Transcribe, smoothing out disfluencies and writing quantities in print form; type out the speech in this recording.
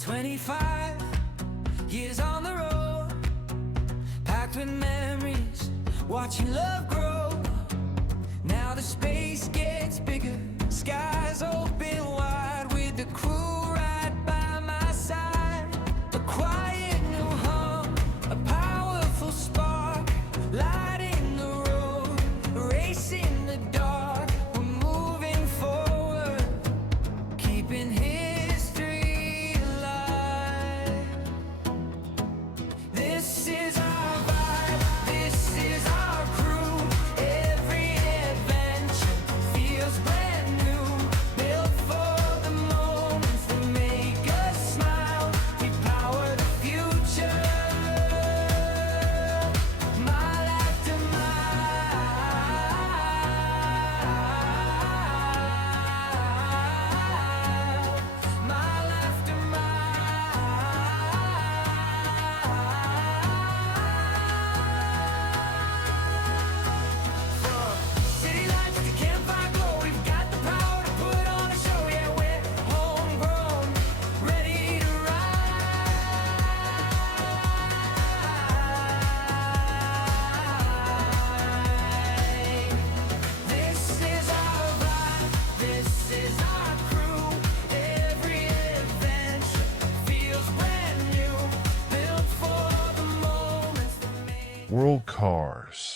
25 years on the road, packed with memories, watching love grow. Now the space gets bigger, skies open wide, with the crew right by my side. A quiet new hum, a powerful spark, lighting the road, racing the dark. We're moving forward, keeping history alive. This is our vibe, this is our crew. Every adventure feels brand new, built for the moments that make us smile. We power the future, mile after mile after city lights to campfire glow, we've got the power to put on a show. Yeah, we're homegrown, ready to ride. This is our vibe, this is our crew. Every adventure feels brand new, built for the moments that make World Cars.